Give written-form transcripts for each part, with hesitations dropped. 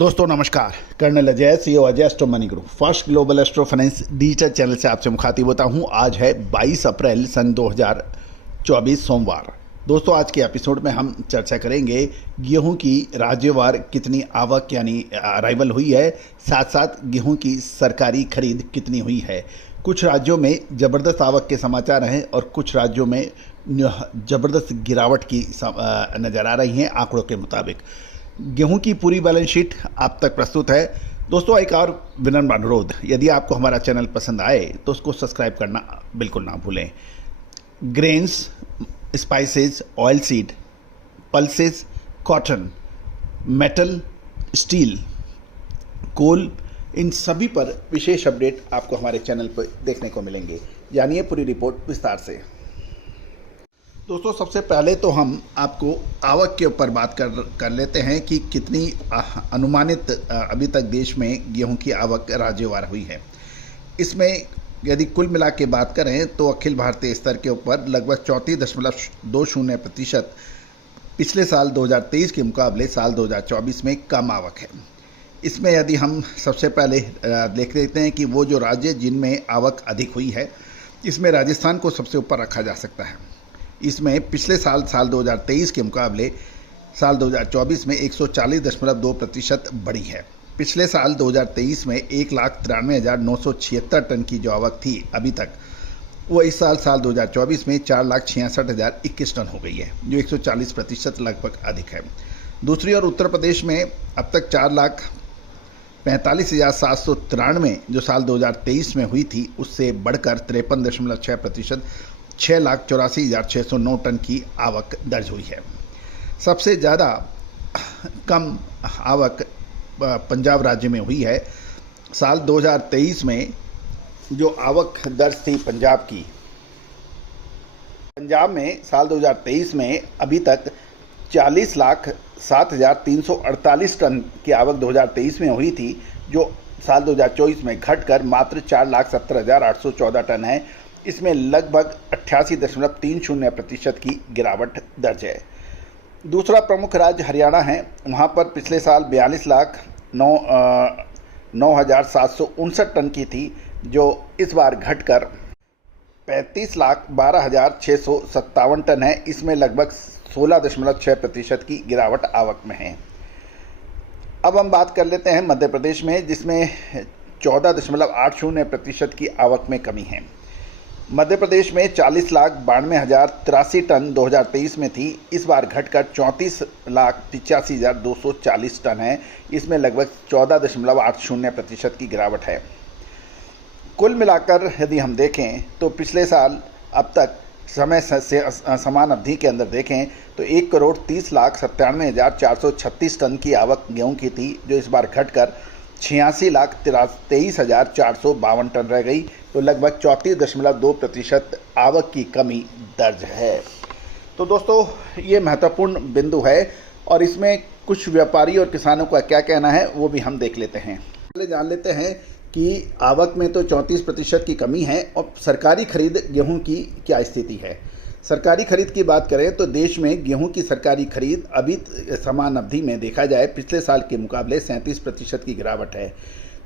दोस्तों नमस्कार। Colonel Ajay, CEO Ajay astro money group, first global astro finance digital channel से आपसे मुखातिब होता हूं। आज है 22 अप्रैल सन 2024 सोमवार। दोस्तों आज के एपिसोड में हम चर्चा करेंगे गेहूं की राज्यवार कितनी आवक यानी अराइवल हुई है, साथ साथ गेहूं की सरकारी खरीद कितनी हुई है। कुछ राज्यों में ज़बरदस्त आवक के समाचार हैं और कुछ राज्यों में ज़बरदस्त गिरावट की नज़र आ रही हैं आंकड़ों के मुताबिक। गेहूं की पूरी बैलेंस शीट आप तक प्रस्तुत है। दोस्तों एक और विनम्र अनुरोध, यदि आपको हमारा चैनल पसंद आए तो उसको सब्सक्राइब करना बिल्कुल ना भूलें। Grains, spices, oil seed, pulses, cotton, metal, steel, coal, इन सभी पर विशेष अपडेट आपको हमारे चैनल पर देखने को मिलेंगे। जानिए पूरी रिपोर्ट विस्तार से। दोस्तों सबसे पहले तो हम आपको आवक के ऊपर बात कर लेते हैं कि कितनी अनुमानित अभी तक देश में गेहूं की आवक राज्यवार हुई है। इसमें यदि कुल मिला के बात करें तो अखिल भारतीय स्तर के ऊपर लगभग 34.20% पिछले साल 2023 के मुकाबले साल 2024 में कम आवक है। इसमें यदि हम सबसे पहले देख लेते हैं कि वो जो राज्य जिनमें आवक अधिक हुई है, इसमें राजस्थान को सबसे ऊपर रखा जा सकता है। इसमें पिछले साल 2023 के मुकाबले साल 2024 में 140.2% बढ़ी है। पिछले साल 2023 में 1,93,976 टन की जो आवक थी अभी तक, वो इस साल 2024 में 4,66,021 टन हो गई है, जो 140% लगभग अधिक है। दूसरी ओर उत्तर प्रदेश में अब तक 4,45,793 जो साल 2023 में हुई थी, उससे बढ़कर 53.6%, 6,84,609 टन की आवक दर्ज हुई है। सबसे ज़्यादा कम आवक पंजाब राज्य में हुई है। साल 2023 में जो आवक दर्ज थी पंजाब में साल 2023 में अभी तक 40,07,348 टन की आवक 2023 में हुई थी, जो साल 2024 में घटकर मात्र 4,70,814 टन है। इसमें लगभग 88.30% की गिरावट दर्ज है। दूसरा प्रमुख राज्य हरियाणा है। वहाँ पर पिछले साल 42,09,759 टन की थी, जो इस बार घटकर 35,12,657 टन है। इसमें लगभग 16.6% की गिरावट आवक में है। अब हम बात कर लेते हैं मध्य प्रदेश में, जिसमें 14.80% की आवक में कमी है। मध्य प्रदेश में 40,92,083 टन 2023 में थी, इस बार घटकर 34,85,240 टन है। इसमें लगभग 14.80% की गिरावट है। कुल मिलाकर यदि हम देखें तो पिछले साल अब तक समय से समान अवधि के अंदर देखें तो 1,30,97,436 टन की आवक गेहूं की थी, जो इस बार घटकर 86,23,452 टन रह गई, तो लगभग 34.2% आवक की कमी दर्ज है। तो दोस्तों ये महत्वपूर्ण बिंदु है और इसमें कुछ व्यापारी और किसानों का क्या कहना है वो भी हम देख लेते हैं। पहले जान लेते हैं कि आवक में तो 34% की कमी है और सरकारी खरीद गेहूं की क्या स्थिति है। सरकारी खरीद की बात करें तो देश में गेहूं की सरकारी खरीद अभी समान अवधि में देखा जाए पिछले साल के मुकाबले 37% की गिरावट है,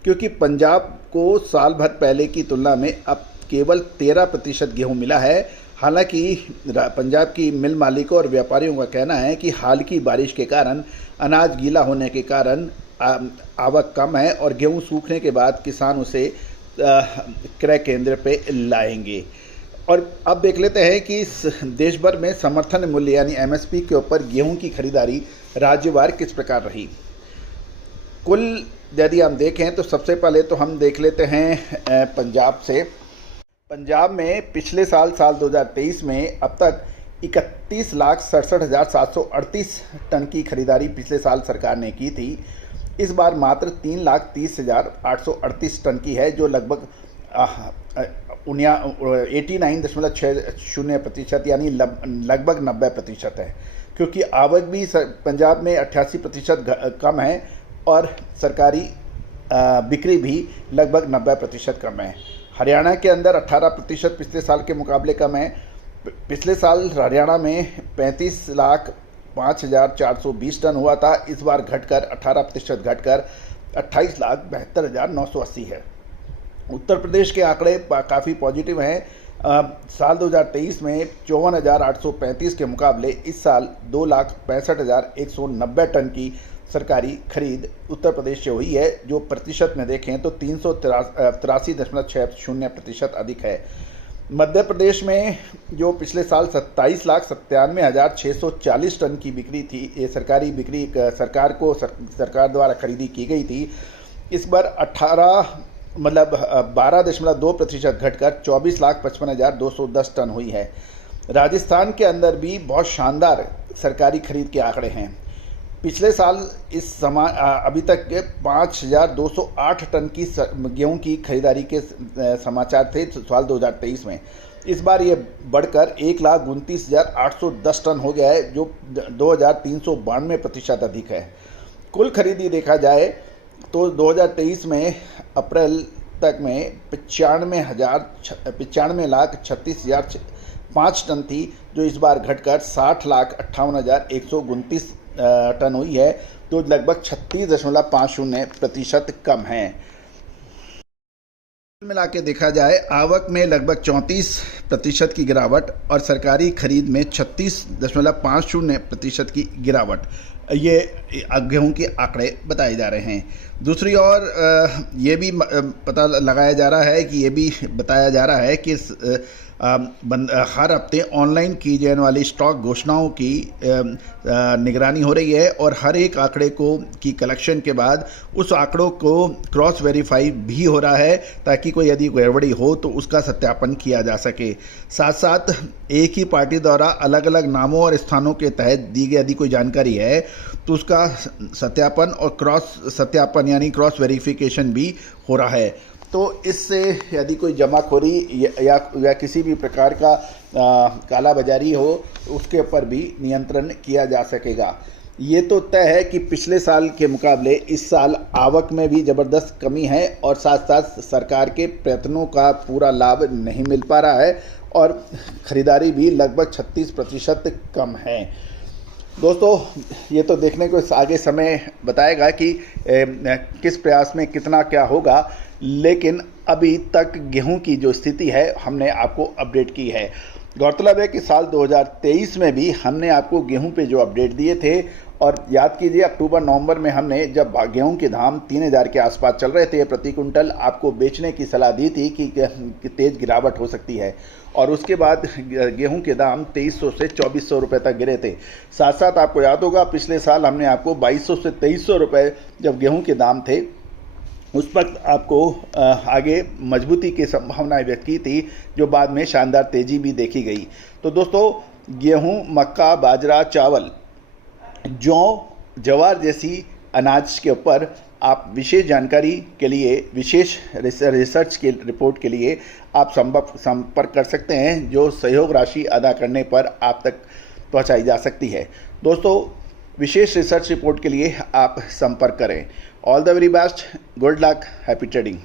क्योंकि पंजाब को साल भर पहले की तुलना में अब केवल 13% गेहूं मिला है। हालांकि पंजाब की मिल मालिकों और व्यापारियों का कहना है कि हाल की बारिश के कारण अनाज गीला होने के कारण आवक कम है और गेहूं सूखने के बाद किसान उसे क्रय केंद्र पे लाएंगे। और अब देख लेते हैं कि देश भर में समर्थन मूल्य यानी MSP के ऊपर गेहूं की खरीदारी राज्यवार किस प्रकार रही। कुल यदि हम देखें तो सबसे पहले तो हम देख लेते हैं पंजाब से। पंजाब में पिछले साल 2023 में अब तक 31,67,738 टन की खरीदारी पिछले साल सरकार ने की थी। इस बार मात्र 3,30,838 टन की है, जो लगभग 89.60% यानी लगभग 90% है, क्योंकि आवक भी पंजाब में 88% कम है और सरकारी बिक्री भी लगभग 90% कम है। हरियाणा के अंदर 18% पिछले साल के मुकाबले कम है। पिछले साल हरियाणा में 35 लाख 5,420 टन हुआ था। इस बार घटकर 18% घटकर 28,72,980 है। उत्तर प्रदेश के आंकड़े काफ़ी पॉजिटिव हैं। साल 2023 में 54,835 के मुकाबले इस साल 2,65,190 टन की सरकारी खरीद उत्तर प्रदेश से हुई है, जो प्रतिशत में देखें तो 383.60% अधिक है। मध्य प्रदेश में जो पिछले साल 27,97,640 टन की बिक्री थी, ये सरकारी बिक्री सरकार द्वारा खरीदी की गई थी, इस बार 12.2% घटकर 24,55,210 टन हुई है। राजस्थान के अंदर भी बहुत शानदार सरकारी खरीद के आंकड़े हैं। पिछले साल अभी तक के 5,208 टन की गेहूं की खरीदारी के समाचार थे साल 2023 में। इस बार ये बढ़कर 1,29,810 टन हो गया है, जो 2,392% अधिक है। कुल खरीदी देखा जाए तो 2023 में अप्रैल तक में 95,36,005 टन थी, जो इस बार घटकर 60,58,129 टन हुई है, तो लगभग 36.50% कम है। मिला के देखा जाए आवक में लगभग 34% की गिरावट और सरकारी खरीद में 36.50% की गिरावट, ये गेहूं के आंकड़े बताए जा रहे हैं। दूसरी ओर ये भी पता लगाया जा रहा है कि ये भी बताया जा रहा है कि हर हफ्ते ऑनलाइन की जाने वाली स्टॉक घोषणाओं की निगरानी हो रही है और हर एक आंकड़े की कलेक्शन के बाद उस आंकड़ों को क्रॉस वेरीफाई भी हो रहा है, ताकि कोई यदि गड़बड़ी हो तो उसका सत्यापन किया जा सके। साथ साथ एक ही पार्टी द्वारा अलग अलग नामों और स्थानों के तहत दी गई यदि कोई जानकारी है तो उसका सत्यापन और क्रॉस वेरिफिकेशन भी हो रहा है। तो इससे यदि कोई जमाखोरी या किसी भी प्रकार का काला बाजारी हो तो उसके ऊपर भी नियंत्रण किया जा सकेगा। ये तो तय है कि पिछले साल के मुकाबले इस साल आवक में भी ज़बरदस्त कमी है और साथ साथ सरकार के प्रयत्नों का पूरा लाभ नहीं मिल पा रहा है और ख़रीदारी भी लगभग 36% कम है। दोस्तों, ये तो देखने को आगे समय बताएगा कि किस प्रयास में कितना क्या होगा, लेकिन अभी तक गेहूं की जो स्थिति है हमने आपको अपडेट की है। गौरतलब है कि साल 2023 में भी हमने आपको गेहूं पे जो अपडेट दिए थे, और याद कीजिए अक्टूबर नवंबर में हमने जब गेहूं के दाम 3,000 के आसपास चल रहे थे प्रति कुंटल, आपको बेचने की सलाह दी थी कि तेज़ गिरावट हो सकती है, और उसके बाद गेहूं के दाम 2,300 से 2,400 रुपये तक गिरे थे। साथ साथ आपको याद होगा पिछले साल हमने आपको 2,200 से 2,300 रुपये जब गेहूं के दाम थे, उस वक्त आपको आगे मजबूती की संभावनाएं व्यक्त की थी, जो बाद में शानदार तेज़ी भी देखी गई। तो दोस्तों, गेहूं, मक्का, बाजरा, चावल, जौ, जवार जैसी अनाज के ऊपर आप विशेष जानकारी के लिए, विशेष रिसर्च के रिपोर्ट के लिए आप संपर्क कर सकते हैं, जो सहयोग राशि अदा करने पर आप तक पहुंचाई जा सकती है। दोस्तों, विशेष रिसर्च रिपोर्ट के लिए आप संपर्क करें। All the very best, good luck, happy trading.